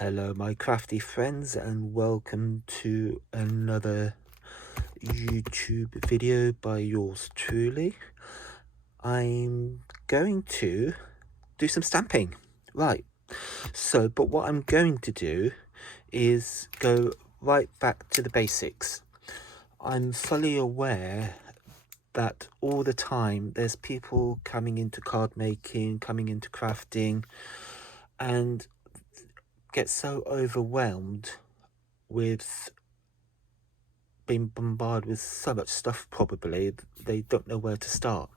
Hello my crafty friends, and welcome to another YouTube video by yours truly. I'm going to do some stamping, right? But what I'm going to do is go right back to the basics. I'm fully aware that all the time there's people coming into card making, coming into crafting, and get so overwhelmed with being bombarded with so much stuff. Probably they don't know where to start.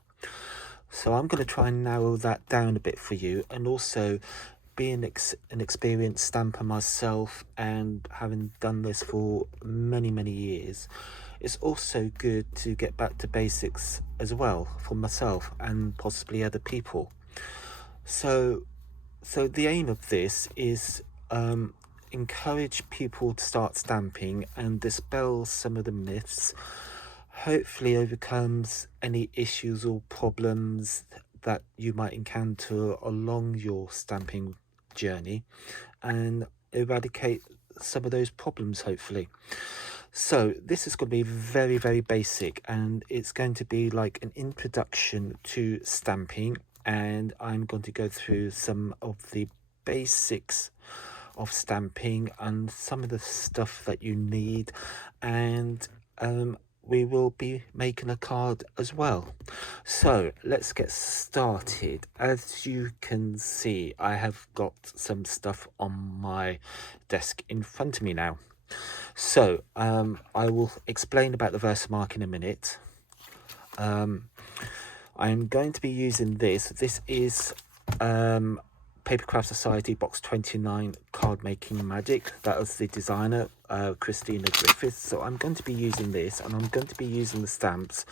So I'm going to try and narrow that down a bit for you, and also being an experienced stamper myself and having done this for many years, it's also good to get back to basics as well for myself and possibly other people. So the aim of this is encourage people to start stamping and dispel some of the myths, hopefully overcomes any issues or problems that you might encounter along your stamping journey, and eradicate some of those problems, hopefully. So this is going to be very basic, and it's going to be like an introduction to stamping, and I'm going to go through some of the basics of stamping and some of the stuff that you need, and we will be making a card as well. So let's get started. As you can see, I have got some stuff on my desk in front of me now. So I will explain about the Versamark in a minute. I'm going to be using this. This is Papercraft Society Box 29 Card Making Magic. That was the designer, Christina Griffiths. So I'm going to be using this, and I'm going to be using the stamps.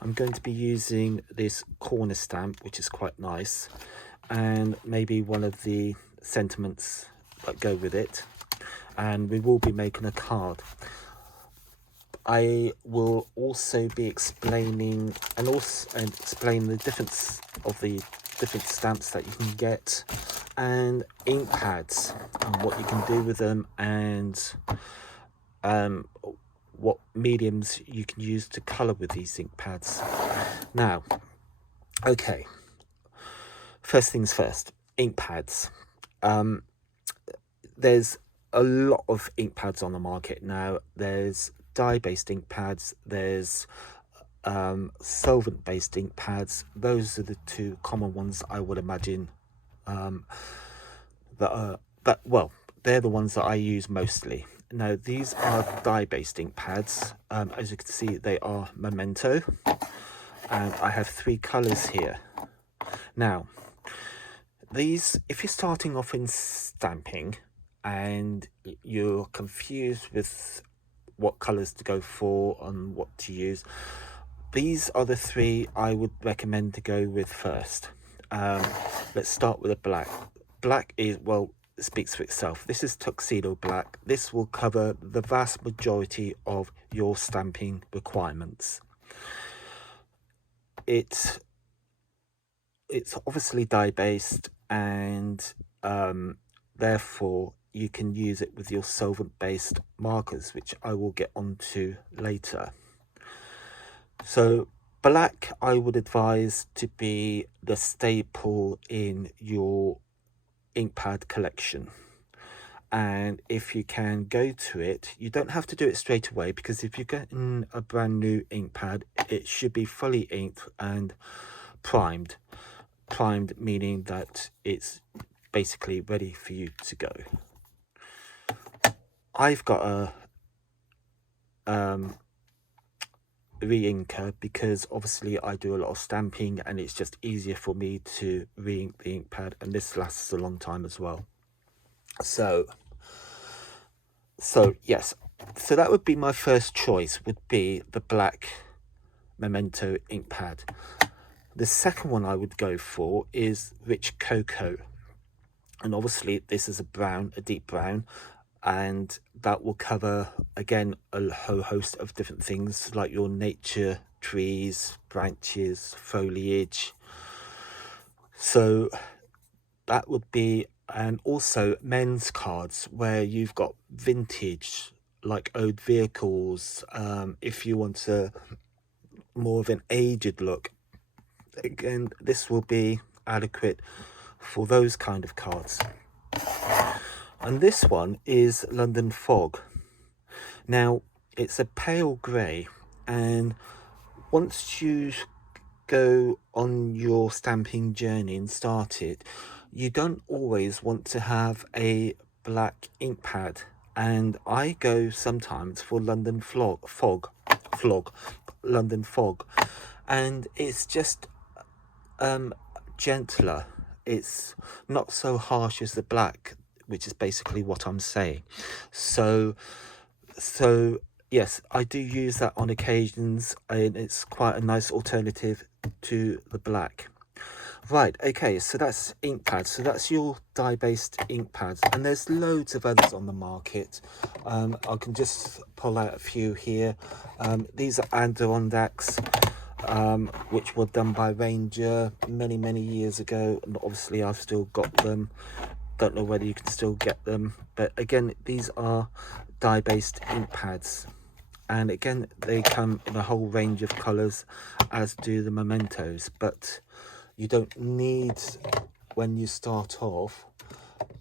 I'm going to be using this corner stamp, which is quite nice, and maybe one of the sentiments that go with it. And we will be making a card. I will also be explaining explain the difference of the different stamps that you can get, and ink pads and what you can do with them, and what mediums you can use to color with these ink pads. Now, okay, first things first, ink pads. There's a lot of ink pads on the market now. There's dye-based ink pads, there's solvent-based ink pads. Those are the two common ones, I would imagine, they're the ones that I use mostly. Now, these are dye-based ink pads. As you can see, they are Memento, and I have 3 colors here. Now, these, if you're starting off in stamping and you're confused with what colors to go for and what to use, these are the 3 I would recommend to go with first. Let's start with a black. Black is, well, it speaks for itself. This is Tuxedo Black. This will cover the vast majority of your stamping requirements. It's obviously dye based, and therefore you can use it with your solvent based markers, which I will get onto later. So black, I would advise to be the staple in your ink pad collection, and if you can go to it, you don't have to do it straight away, because if you're getting a brand new ink pad, it should be fully inked and primed meaning that it's basically ready for you to go. I've got a re-inker, because obviously I do a lot of stamping and it's just easier for me to re-ink the ink pad, and this lasts a long time as well. So yes, so that would be my first choice, would be the black Memento ink pad. The second one I would go for is Rich Cocoa, and obviously this is a deep brown, and that will cover, again, a whole host of different things like your nature, trees, branches, foliage. So that would be and also men's cards where you've got vintage, like old vehicles. If you want more of an aged look, again, this will be adequate for those kind of cards. And this one is London Fog. Now, it's a pale grey, and once you go on your stamping journey and start it, you don't always want to have a black ink pad, and I go sometimes for London Fog, and it's just gentler. It's not so harsh as the black, which is basically what I'm saying. So yes, I do use that on occasions, and it's quite a nice alternative to the black. Right, okay, so that's ink pads. So that's your dye-based ink pads, and there's loads of others on the market. I can just pull out a few here. These are Adirondacks, which were done by Ranger many years ago, and obviously I've still got them. Don't know whether you can still get them, but again, these are dye-based ink pads, and again, they come in a whole range of colors, as do the Mementos, but you don't need, when you start off,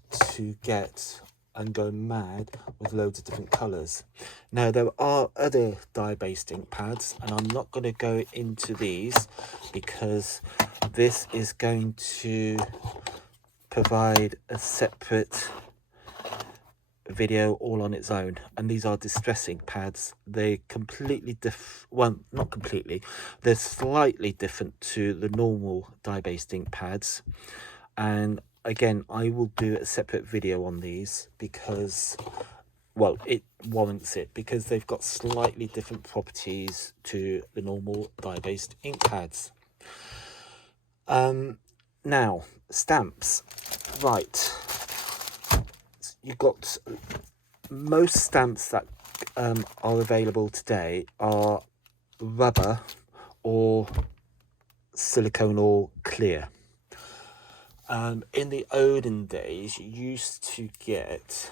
to get and go mad with loads of different colors. Now, there are other dye-based ink pads, and I'm not going to go into these because this is going to provide a separate video all on its own. And these are distress ink pads. They're completely well, not completely, they're slightly different to the normal dye-based ink pads, and again, I will do a separate video on these because, well, it warrants it, because they've got slightly different properties to the normal dye-based ink pads. Now, stamps. Right, you've got most stamps that are available today are rubber or silicone or clear. In the olden days, you used to get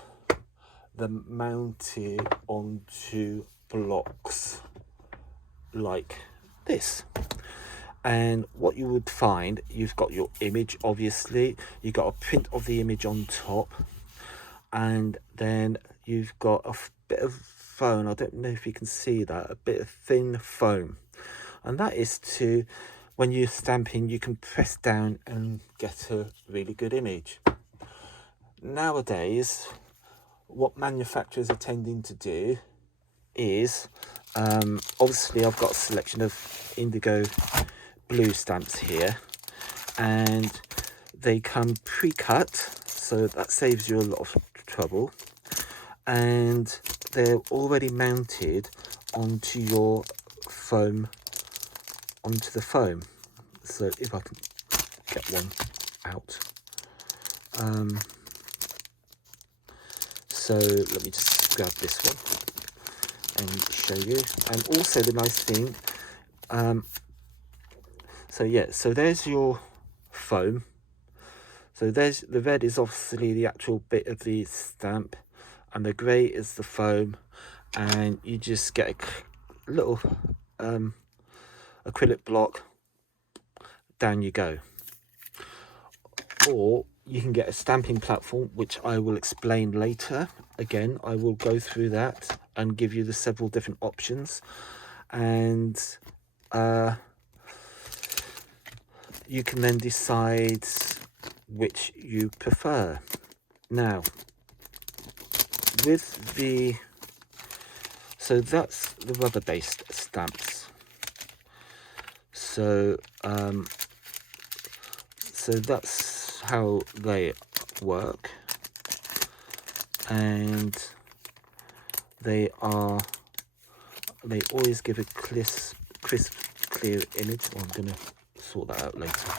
them mounted onto blocks like this. And what you would find, you've got your image, obviously, you've got a print of the image on top, and then you've got a bit of foam. I don't know if you can see that, a bit of thin foam, and that is to, when you're stamping, you can press down and get a really good image. Nowadays, what manufacturers are tending to do is, obviously I've got a selection of indigo blue stamps here, and they come pre-cut, so that saves you a lot of trouble, and they're already mounted onto your foam, onto the foam. So if I can get one out, so let me just grab this one and show you. And also the nice thing, so yeah, so there's your foam. So there's the red is obviously the actual bit of the stamp, and the grey is the foam, and you just get a little acrylic block, down you go. Or you can get a stamping platform, which I will explain later. Again, I will go through that and give you the several different options, and you can then decide which you prefer. Now, with the, so that's the rubber based stamps. So so that's how they work, and they always give a crisp clear image. Well, I'm gonna sort that out later.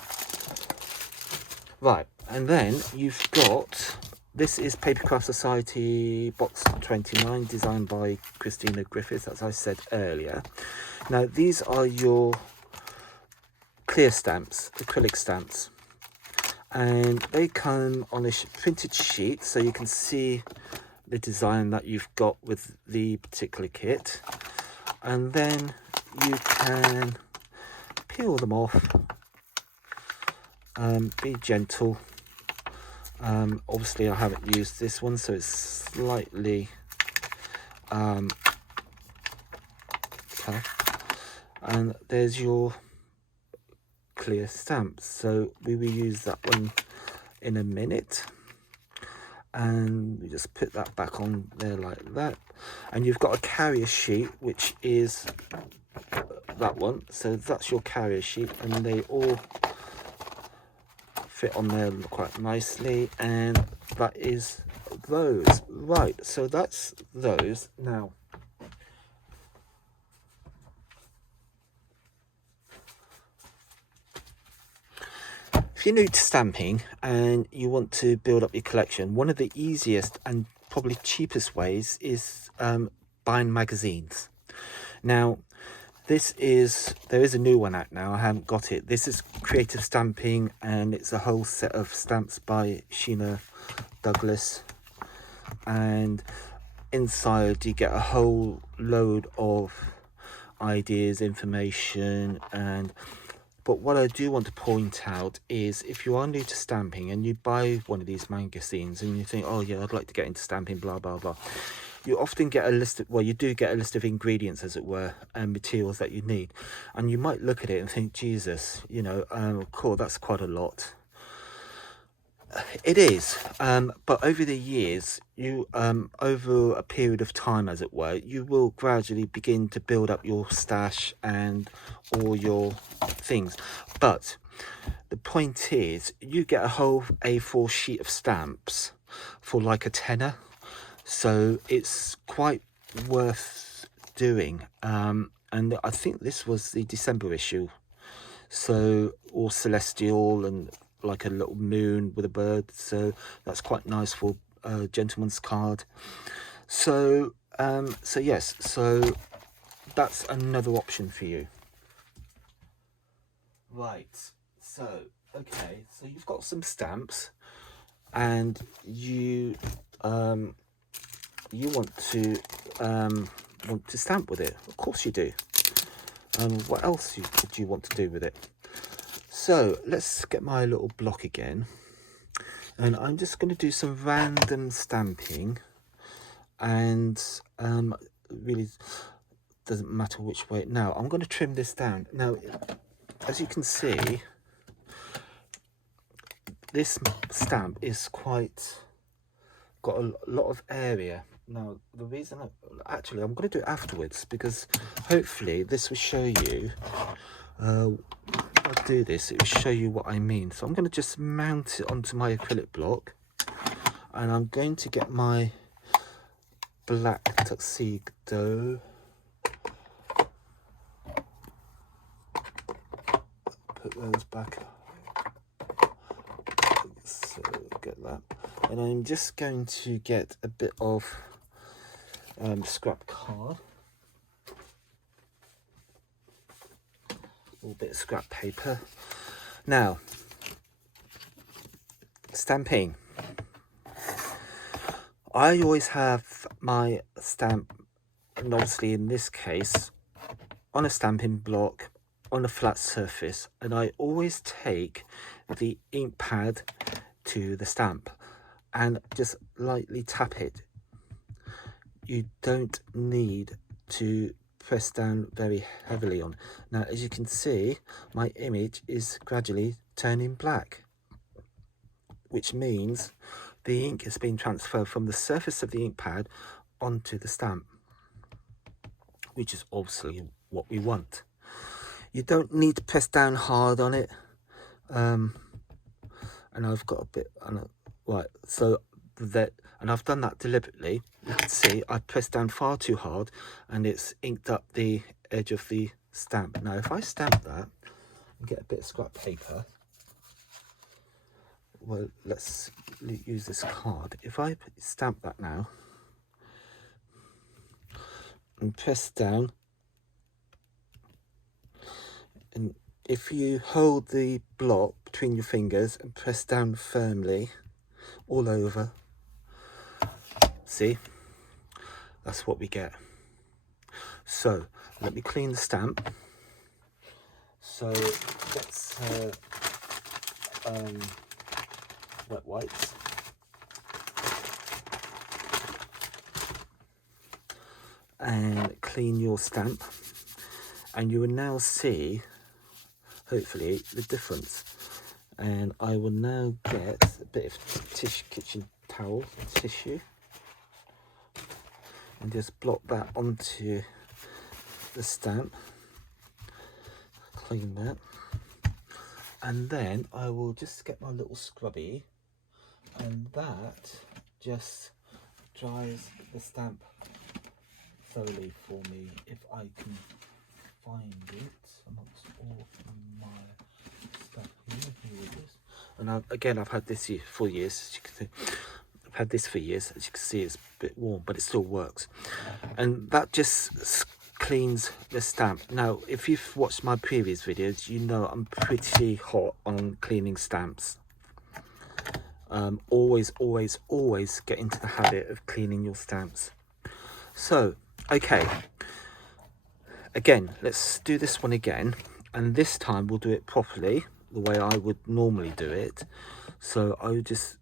Right, and then you've got, this is Papercraft Society box 29, designed by Christina Griffith, as I said earlier. Now, these are your clear stamps, acrylic stamps, and they come on a printed sheet, so you can see the design that you've got with the particular kit, and then you can peel them off. Be gentle. Obviously I haven't used this one, so it's slightly tough. And there's your clear stamp, so we will use that one in a minute, and we just put that back on there like that. And you've got a carrier sheet, which is that one, so that's your carrier sheet, and they all fit on there quite nicely. And that is those. Right, so that's those. Now if you're new to stamping and you want to build up your collection, one of the easiest and probably cheapest ways is buying magazines. Now there is a new one out now, I haven't got it. This is Creative Stamping, and it's a whole set of stamps by Sheena Douglas, and inside you get a whole load of ideas, information. But what I do want to point out is, if you are new to stamping and you buy one of these magazines and you think, oh yeah, I'd like to get into stamping, blah blah blah, you often get a list of, well, you do get a list of ingredients, as it were, and materials that you need, and you might look at it and think, Jesus, you know, cool, that's quite a lot. It is, but over the years, you over a period of time, as it were, you will gradually begin to build up your stash and all your things. But the point is, you get a whole A4 sheet of stamps for like a tenner, so it's quite worth doing. And I think this was the December issue, so all celestial and like a little moon with a bird, so that's quite nice for a gentleman's card. So yes, so that's another option for you. Right, so okay, so you've got some stamps, and you want to stamp with it. Of course you do. What else do you want to do with it? So let's get my little block again, and I'm just going to do some random stamping, and really doesn't matter which way. Now I'm going to trim this down. Now, as you can see, this stamp is got a lot of area. Now the reason actually I'm going to do it afterwards, because hopefully this will show you I'll do this, it will show you what I mean. So I'm going to just mount it onto my acrylic block, and I'm going to get my black tuxedo, put those back, so get that, and I'm just going to get a bit of scrap card, a little bit of scrap paper. Now, stamping, I always have my stamp, and obviously in this case on a stamping block on a flat surface, and I always take the ink pad to the stamp and just lightly tap it. You don't need to press down very heavily on. Now, as you can see, my image is gradually turning black, which means the ink has been transferred from the surface of the ink pad onto the stamp, which is obviously what we want. You don't need to press down hard on it. And I've got a bit right, so that, and I've done that deliberately. You can see I pressed down far too hard and it's inked up the edge of the stamp. Now if I stamp that and get a bit of scrap paper, well, let's use this card. If I stamp that now and press down, and if you hold the block between your fingers and press down firmly all over, see, that's what we get. So let me clean the stamp. So let's wet wipes. And clean your stamp, and you will now see, hopefully, the difference. And I will now get a bit of kitchen towel tissue and just blot that onto the stamp, clean that, and then I will just get my little scrubby, and that just dries the stamp thoroughly for me, if I can find it amongst all my stuff here. Here it is. And I've had this here for years, as you can see. I've had this for years. As you can see, it's a bit warm, but it still works. And that just cleans the stamp. Now, if you've watched my previous videos, you know I'm pretty hot on cleaning stamps. Always get into the habit of cleaning your stamps. So, okay, again, let's do this one again, and this time we'll do it properly, the way I would normally do it. So I would just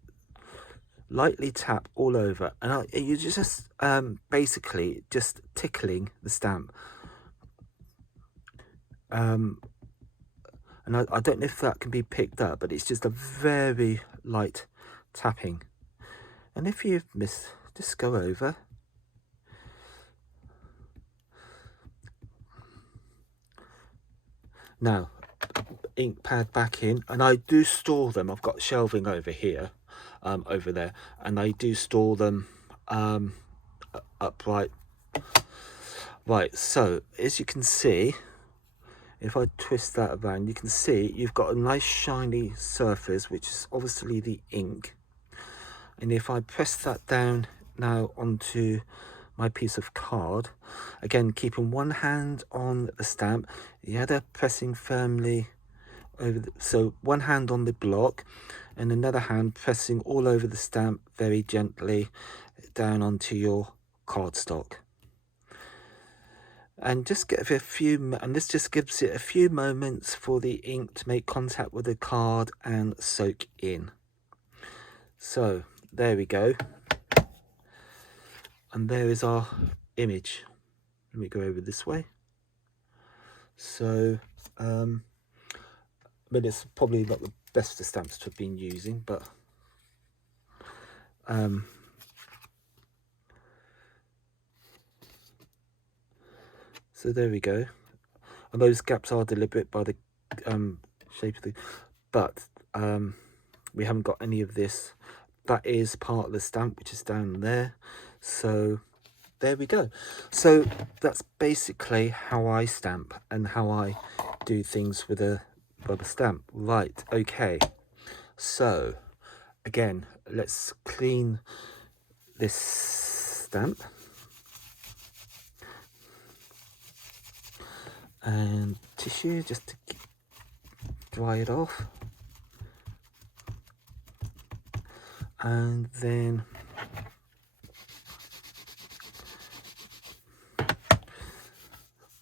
lightly tap all over, and you just basically just tickling the stamp. And I don't know if that can be picked up, but it's just a very light tapping. And if you've missed, just go over. Now, ink pad back in, and I do store them. I've got shelving over here, over there, and I do store them upright. Right, so as you can see, if I twist that around, you can see you've got a nice shiny surface, which is obviously the ink. And if I press that down now onto my piece of card, again keeping one hand on the stamp, the other pressing firmly over so one hand on the block and another hand pressing all over the stamp very gently down onto your cardstock, and just get a few, and this just gives it a few moments for the ink to make contact with the card and soak in. So there we go. And there is our image. Let me go over this way. So, I mean, it's probably not the best of stamps to have been using, but so there we go. And those gaps are deliberate by the shape of the, but we haven't got any of this. That is part of the stamp, which is down there. So there we go. So that's basically how I stamp and how I do things with a rubber stamp. Right, okay. So again, let's clean this stamp. And tissue just to dry it off. And then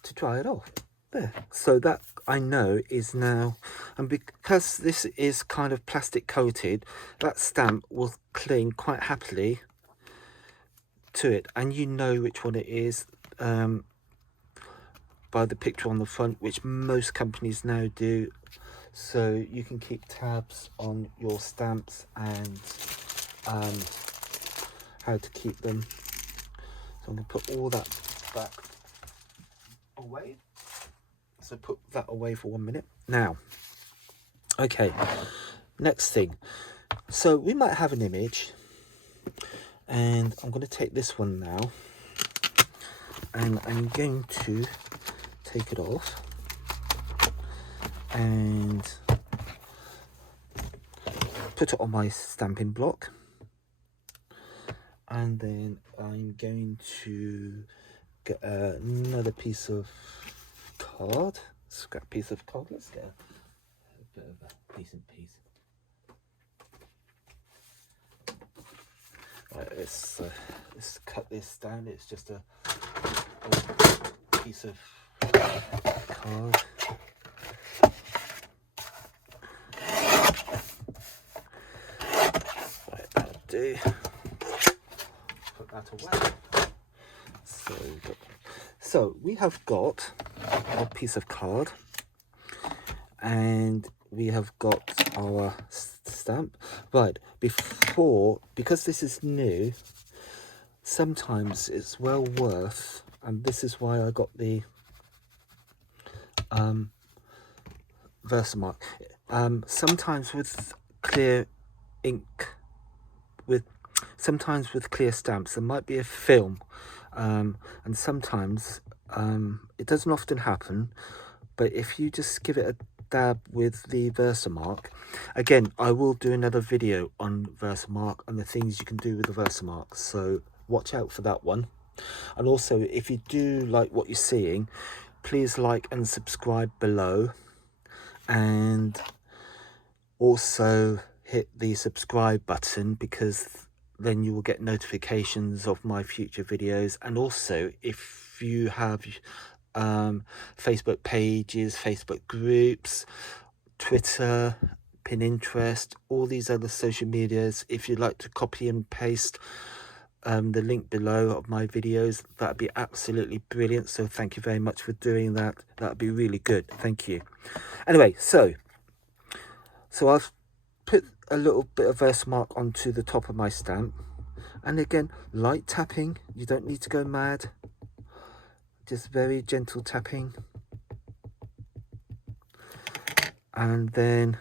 to dry it off. There. So that I know is now, and because this is kind of plastic coated, that stamp will cling quite happily to it, and you know which one it is by the picture on the front, which most companies now do. So you can keep tabs on your stamps and how to keep them. So I'm going to put all that back away. So put that away for 1 minute. Now, okay, next thing. So we might have an image, and I'm going to take this one now, and I'm going to take it off and put it on my stamping block. And then I'm going to get another piece of card, scrap piece of card. Let's get a bit of a decent piece. Right, let's cut this down. It's just a piece of card. Right, that'll do. Put that away. So we have got a piece of card, and we have got our stamp. Right, because this is new, sometimes it's well worth, and this is why I got the Versamark. Sometimes with clear ink, sometimes with clear stamps, there might be a film, and sometimes it doesn't often happen, but if you just give it a dab with the Versamark, again, I will do another video on Versamark and the things you can do with the Versamark, so watch out for that one. And also, if you do like what you're seeing, please like and subscribe below, and also hit the subscribe button, because then you will get notifications of my future videos. And also, if you have Facebook pages, Facebook groups, Twitter, Pinterest, all these other social medias, if you'd like to copy and paste the link below of my videos, that'd be absolutely brilliant. So thank you very much for doing that. That'd be really good. Thank you. Anyway, so I've put a little bit of Versamark onto the top of my stamp, and again, light tapping. You don't need to go mad, just very gentle tapping, and then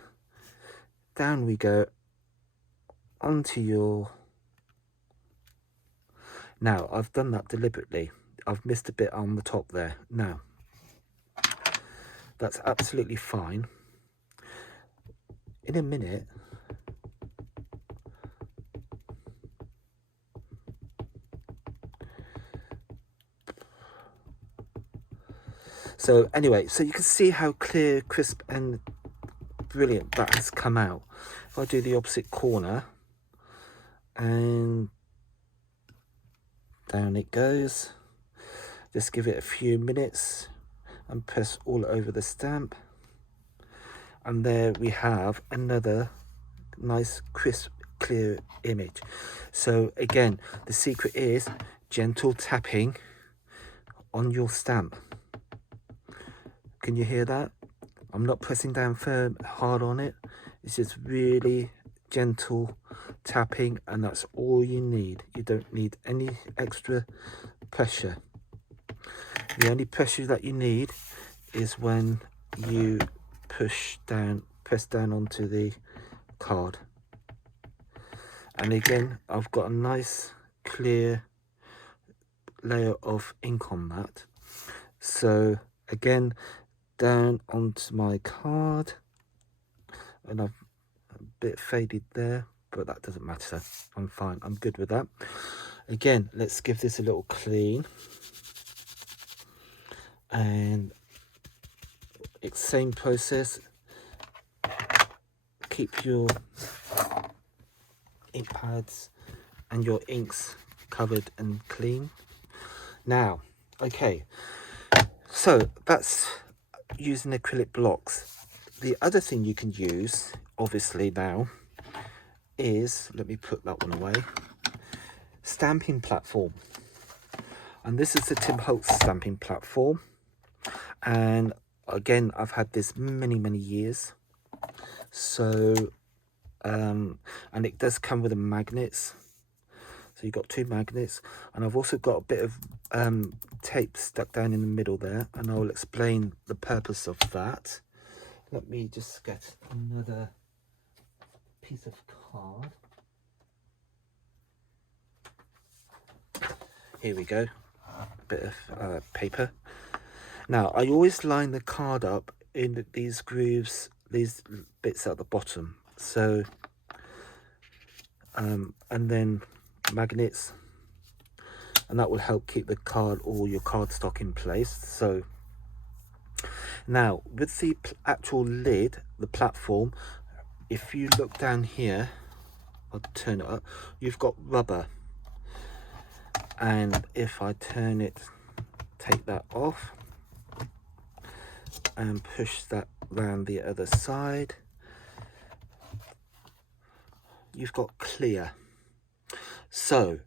down we go onto your... Now, I've done that deliberately. I've missed a bit on the top there. Now, that's absolutely fine. In a minute, so anyway, so you can see how clear, crisp and brilliant that has come out. If I do the opposite corner, and down it goes, just give it a few minutes and press all over the stamp, and there we have another nice crisp clear image. So again, the secret is gentle tapping on your stamp. Can you hear that? I'm not pressing down firm hard on it. It's just really gentle tapping, and that's all you need. You don't need any extra pressure. The only pressure that you need is when you press down onto the card. And again, I've got a nice clear layer of ink on that. So again, down onto my card, and I've a bit faded there, but that doesn't matter. I'm fine. I'm good with that. Again, let's give this a little clean, and it's same process. Keep your ink pads and your inks covered and clean. Now, okay, so that's using acrylic blocks. The other thing you can use, obviously, now is, let me put that one away, stamping platform. And this is the Tim Holtz stamping platform, and again, I've had this many years. So and it does come with the magnets, so you've got two magnets, and I've also got a bit of tape stuck down in the middle there, and I'll explain the purpose of that. Let me just get another piece of card. Here we go, a bit of paper. Now, I always line the card up in these grooves, these bits at the bottom. So, and then magnets, and that will help keep the card or your cardstock in place. So Now with the actual lid, the platform, if you look down here, I'll turn it up, you've got rubber, and if I turn it, take that off and push that round the other side, you've got clear. So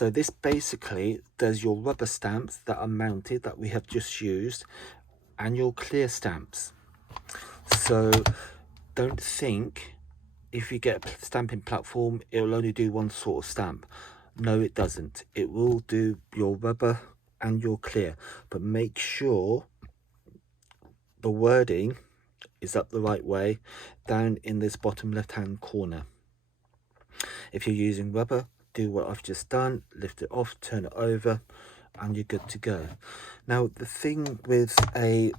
this basically does your rubber stamps that are mounted that we have just used and your clear stamps. So don't think if you get a stamping platform it will only do one sort of stamp. No, it doesn't. It will do your rubber and your clear, but make sure the wording is up the right way down in this bottom left hand corner. If you're using rubber, do what I've just done, lift it off, turn it over, and you're good to go. Now the thing with a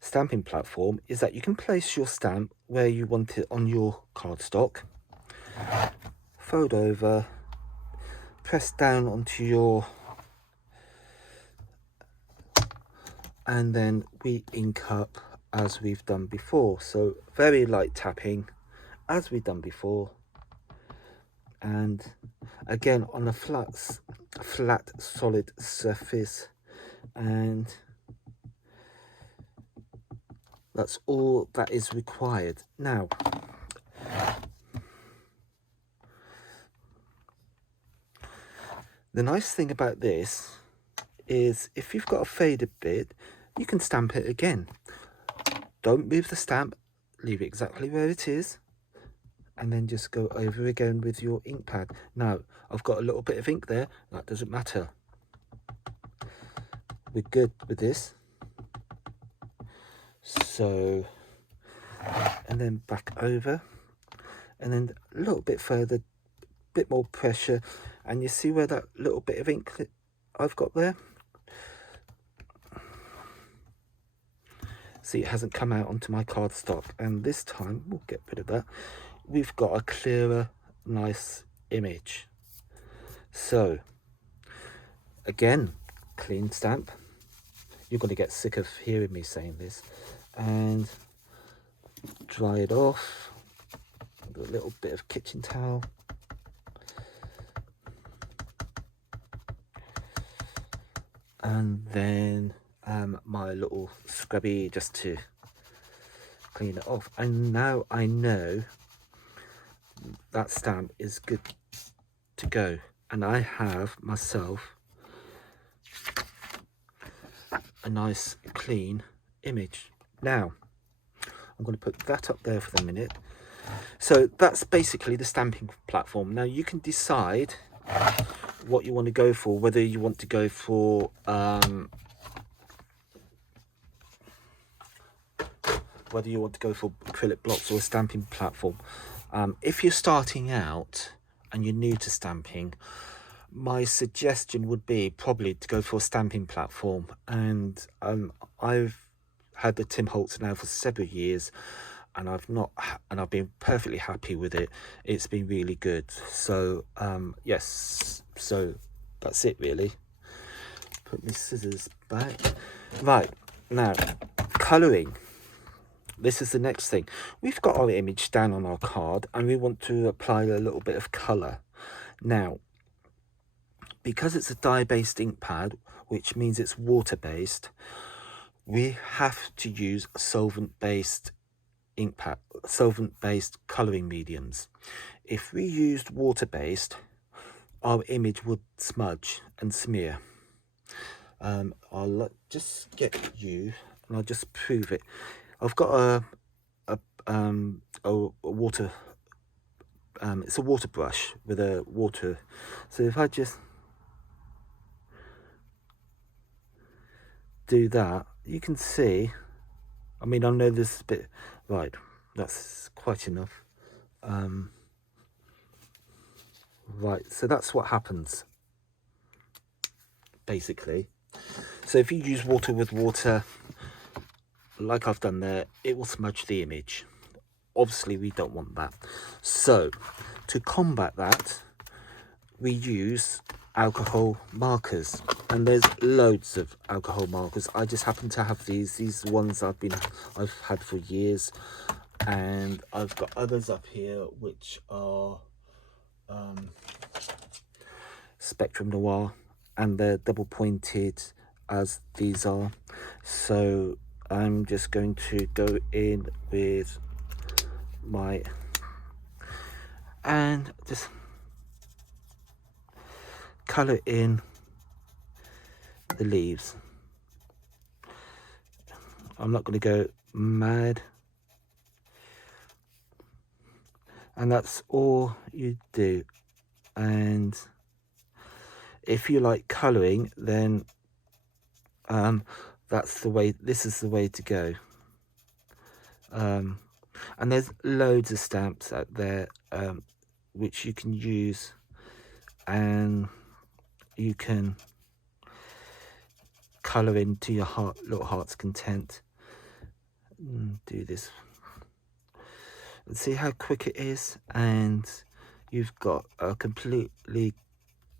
stamping platform is that you can place your stamp where you want it on your cardstock, fold over, press down onto your, and then we ink up as we've done before. So very light tapping as we've done before, and again on a flat solid surface, and that's all that is required. Now the nice thing about this is if you've got a faded bit, you can stamp it again. Don't move the stamp, leave it exactly where it is, and then just go over again with your ink pad. Now I've got a little bit of ink there, that doesn't matter. We're good with this. So, and then back over, and then a little bit further, bit more pressure, and you see where that little bit of ink that I've got there? See, it hasn't come out onto my cardstock, and this time we'll get rid of that. We've got a clearer, nice image. So again, clean stamp. You're going to get sick of hearing me saying this. And dry it off with a little bit of kitchen towel. And then my little scrubby just to clean it off. And now I know that stamp is good to go, and I have myself a nice clean image. Now I'm going to put that up there for the minute. So that's basically the stamping platform. Now you can decide what you want to go for, whether you want to go for acrylic blocks or a stamping platform. If you're starting out and you're new to stamping, my suggestion would be probably to go for a stamping platform. And I've had the Tim Holtz now for several years, and I've been perfectly happy with it. It's been really good. So yes, so that's it really. Put my scissors back. Right, now colouring. This is the next thing. We've got our image down on our card and we want to apply a little bit of colour. Now, because it's a dye-based ink pad, which means it's water-based, we have to use solvent-based ink pad, solvent-based colouring mediums. If we used water-based, our image would smudge and smear. I'll just get you and I'll just prove it. I've got a water, it's a water brush with a water. So if I just do that, you can see, I mean, I know this is a bit, right, that's quite enough. Right, so that's what happens, basically. So if you use water with water, like I've done there, it will smudge the image. Obviously we don't want that. So to combat that, we use alcohol markers, and there's loads of alcohol markers. I just happen to have these ones I've had for years, and I've got others up here which are Spectrum Noir, and they're double pointed as these are. So I'm just going to go in with my and just colour in the leaves. I'm not going to go mad, and that's all you do. And if you like colouring, then that's the way. This is the way to go. And there's loads of stamps out there which you can use, and you can colour into your little heart's content. Do this and see how quick it is, and you've got a completely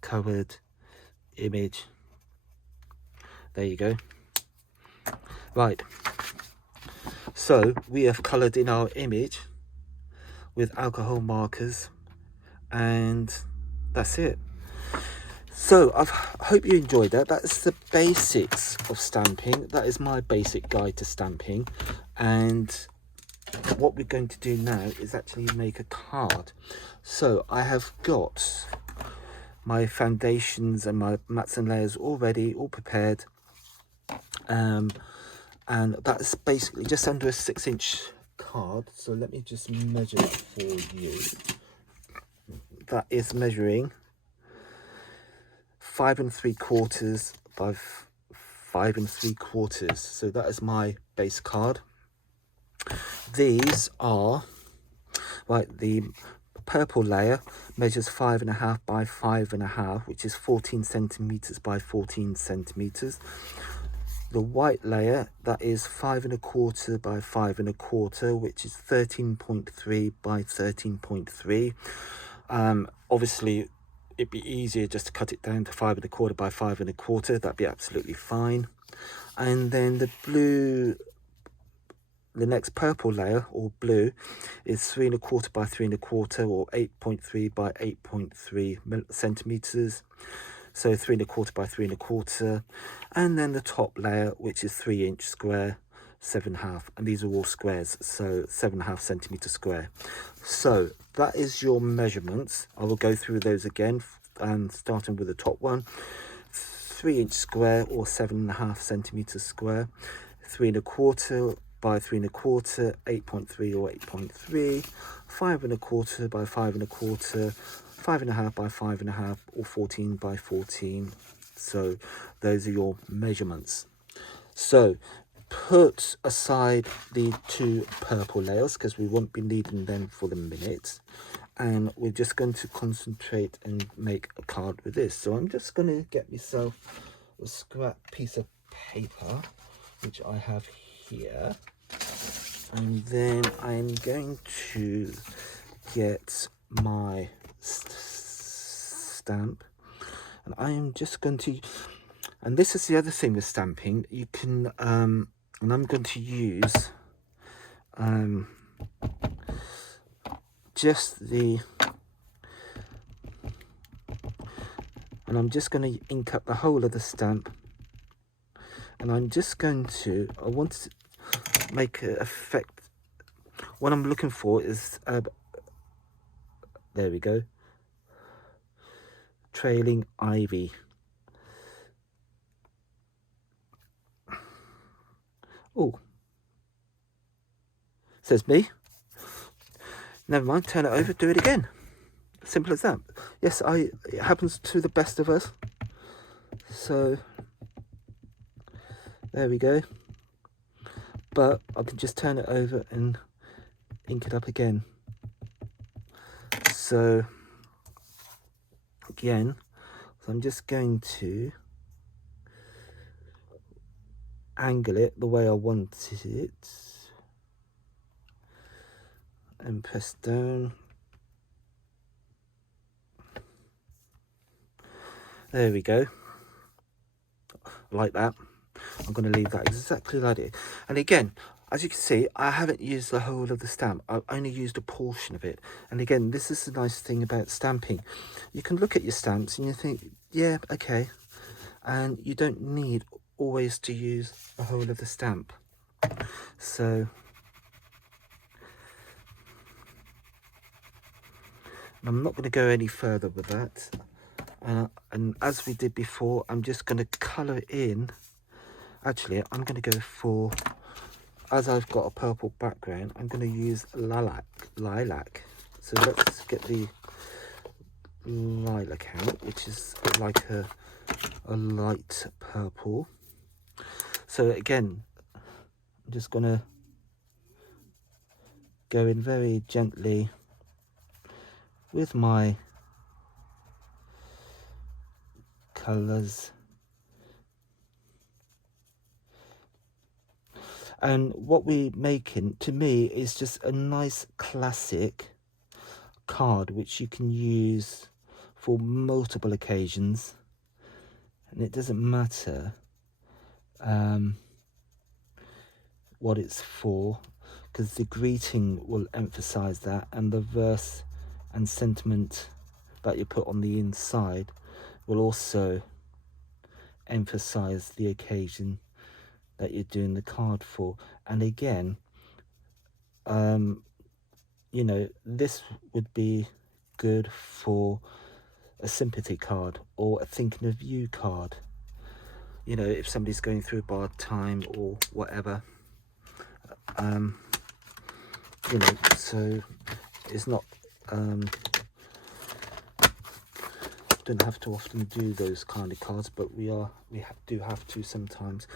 covered image. There you go. Right, so we have coloured in our image with alcohol markers, and that's it. So I hope you enjoyed that. That's the basics of stamping. That is my basic guide to stamping, and what we're going to do now is actually make a card. So I have got my foundations and my mats and layers already all prepared, and that's basically just under a 6-inch card. So let me just measure it for you. That is measuring 5 3/4 by 5 3/4. So that is my base card. These are, right, the purple layer measures 5.5 by 5.5, which is 14 centimeters by 14 centimeters. The white layer, that is 5 1/4 by 5 1/4, which is 13.3 by 13.3. Obviously it'd be easier just to cut it down to 5 1/4 by 5 1/4. That'd be absolutely fine. And then the blue, the next purple layer, or blue, is 3 1/4 by 3 1/4, or 8.3 by 8.3 centimeters. So 3 1/4 by 3 1/4. And then the top layer, which is 3-inch square, 7.5, and these are all squares, so 7.5 centimeter square. So that is your measurements. I will go through those again, and starting with the top one. 3-inch square, or 7.5 centimeters square. 3 1/4 by 3 1/4, 8.3 or 8.3. 5 1/4 by 5 1/4, 5.5 by 5.5, or 14 by 14. So those are your measurements. So put aside the 2 purple layers, because we won't be needing them for the minute, and we're just going to concentrate and make a card with this. So I'm just going to get myself a scrap piece of paper, which I have here, and then I'm going to get my stamp, and I am just going to, and this is the other thing with stamping, you can and I'm going to use just the, and I'm just going to ink up the whole of the stamp, and I'm just going to, I want to make an effect. What I'm looking for is there we go, trailing ivy. Oh, says me. Never mind, turn it over, do it again. Simple as that. Yes, it happens to the best of us. So there we go. But I can just turn it over and ink it up again. So again, so I'm just going to angle it the way I wanted it, and press down. There we go, like that. I'm going to leave that exactly like it. And again, as you can see, I haven't used the whole of the stamp. I've only used a portion of it. And again, this is the nice thing about stamping. You can look at your stamps and you think, yeah, okay. And you don't need always to use the whole of the stamp. So, I'm not going to go any further with that. And as we did before, I'm just going to colour in. Actually, I'm going to go for, as I've got a purple background, I'm going to use lilac. So let's get the lilac out, which is like a light purple. So again, I'm just going to go in very gently with my colours. And what we're making, to me, is just a nice classic card which you can use for multiple occasions, and it doesn't matter what it's for, because the greeting will emphasize that, and the verse and sentiment that you put on the inside will also emphasize the occasion that you're doing the card for. And again, you know, this would be good for a sympathy card or a thinking of you card. You know, if somebody's going through a bad time or whatever, you know, so it's not, don't have to often do those kind of cards, but we do have to sometimes.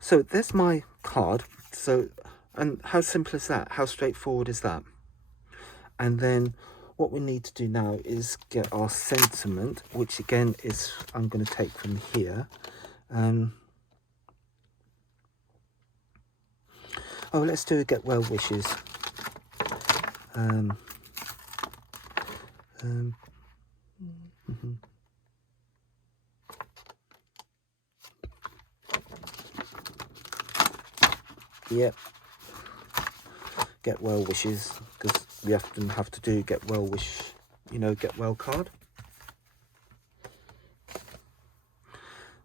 So there's my card. So, and how simple is that? How straightforward is that? And then what we need to do now is get our sentiment, which again is, I'm going to take from here. Oh, let's do a get well wishes. Yep. Get well wishes, because we often have to do get well wish, you know, get well card.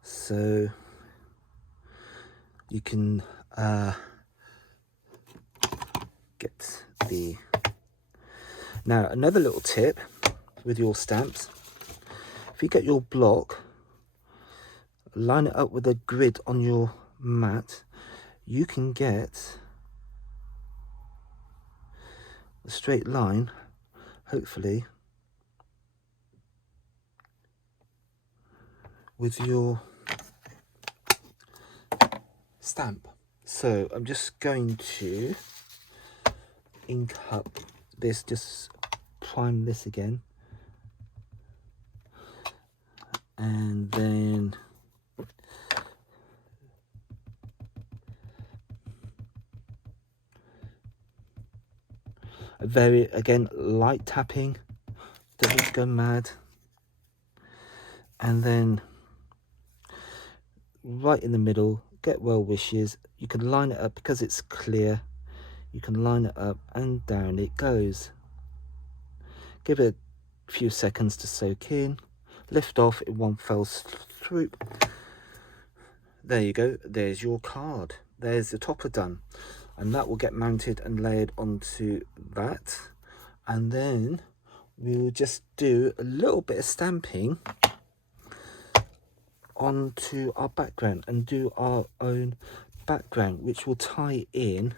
So you can get the, now another little tip with your stamps, if you get your block, line it up with a grid on your mat, you can get a straight line, hopefully, with your stamp. So I'm just going to ink up this, just prime this again, and then a very, again, light tapping, doesn't go mad. And then right in the middle, get well wishes. You can line it up because it's clear. You can line it up and down it goes. Give it a few seconds to soak in. Lift off in one fell swoop. There you go. There's your card. There's the topper done. And that will get mounted and layered onto that. And then we'll just do a little bit of stamping onto our background and do our own background, which will tie in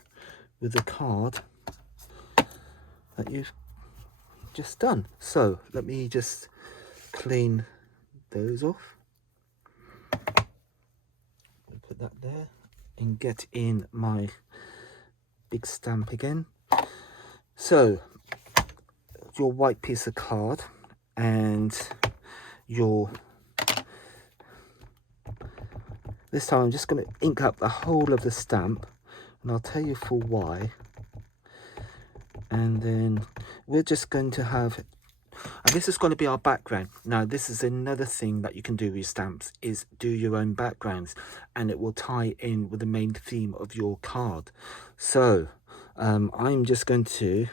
with the card that you've just done. So let me just clean those off. Put that there and get in my big stamp again. So your white piece of card and your, this time I'm just going to ink up the whole of the stamp, and I'll tell you for why. And then we're just going to have And this is going to be our background. Now, this is another thing that you can do with your stamps, is do your own backgrounds, and it will tie in with the main theme of your card. So I'm just going to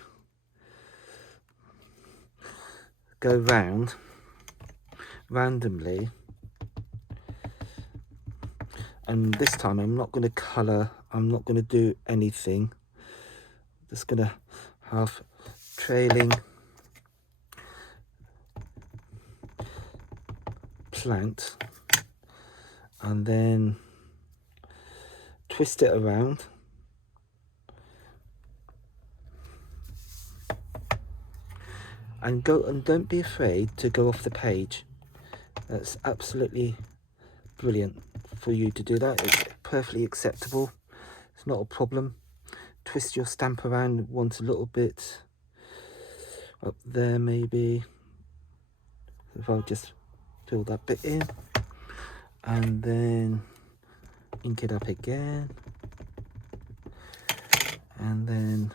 go round randomly, and this time I'm not going to colour, I'm not going to do anything. I'm just going to have trailing plant and then twist it around, and don't be afraid to go off the page. That's absolutely brilliant for you to do that. It's perfectly acceptable. It's not a problem. Twist your stamp around once a little bit up there, maybe. If I'll just fill that bit in and then ink it up again, and then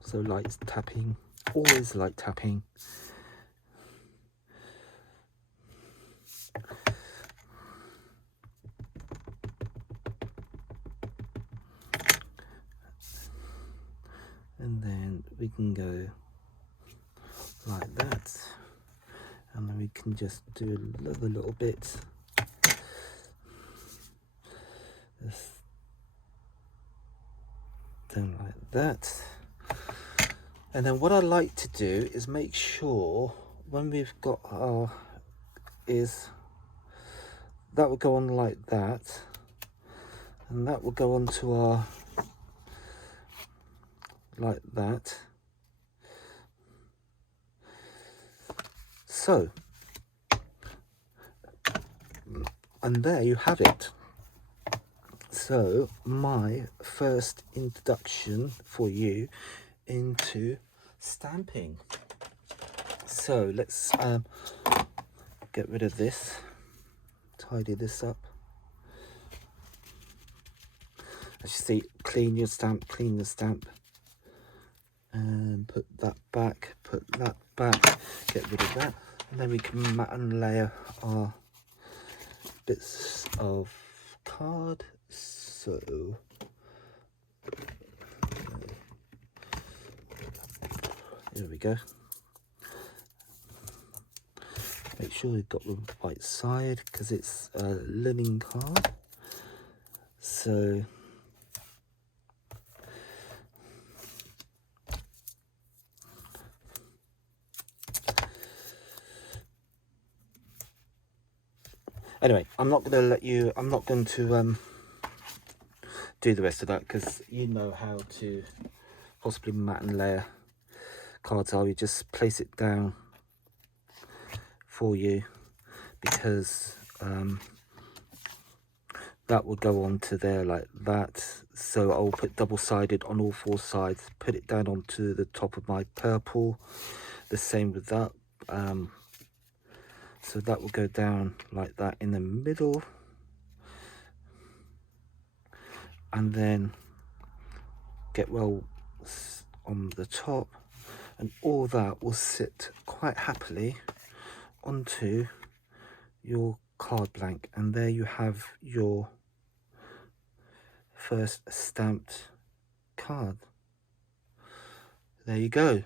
so light tapping, always light tapping. And then we can go like that, and then we can just do another little bit. Just down like that. And then what I like to do is make sure when we've got our, is that will go on like that, and that will go onto our, like that. So, and there you have it. So my first introduction for you into stamping. So let's get rid of this, tidy this up. As you see, clean your stamp, and put that back, get rid of that, and then we can mat and layer our bits of card. So there we go. Make sure you've got the right side because it's a linen card. So anyway, I'm not going to do the rest of that, because you know how to possibly mat and layer cards are. You just place it down for you, because that will go onto there like that. So I'll put double-sided on all four sides, put it down onto the top of my purple, the same with that. So that will go down like that in the middle, and then get well on the top, and all that will sit quite happily onto your card blank. And there you have your first stamped card. There you go.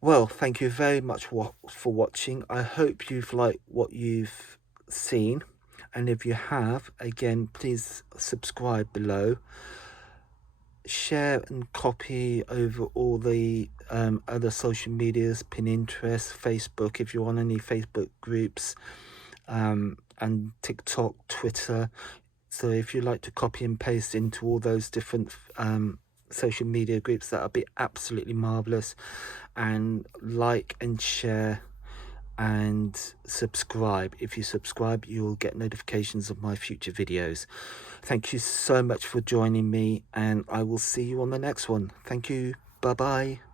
Well, thank you very much for watching. I hope you've liked what you've seen, and if you have, again, please subscribe below, share and copy over all the other social medias, Pinterest, Facebook, if you're on any Facebook groups, and TikTok, Twitter. So if you like to copy and paste into all those different social media groups, that would be absolutely marvelous. And like and share and subscribe. If you subscribe, you will get notifications of my future videos. Thank you so much for joining me, and I will see you on the next one. Thank you. Bye bye.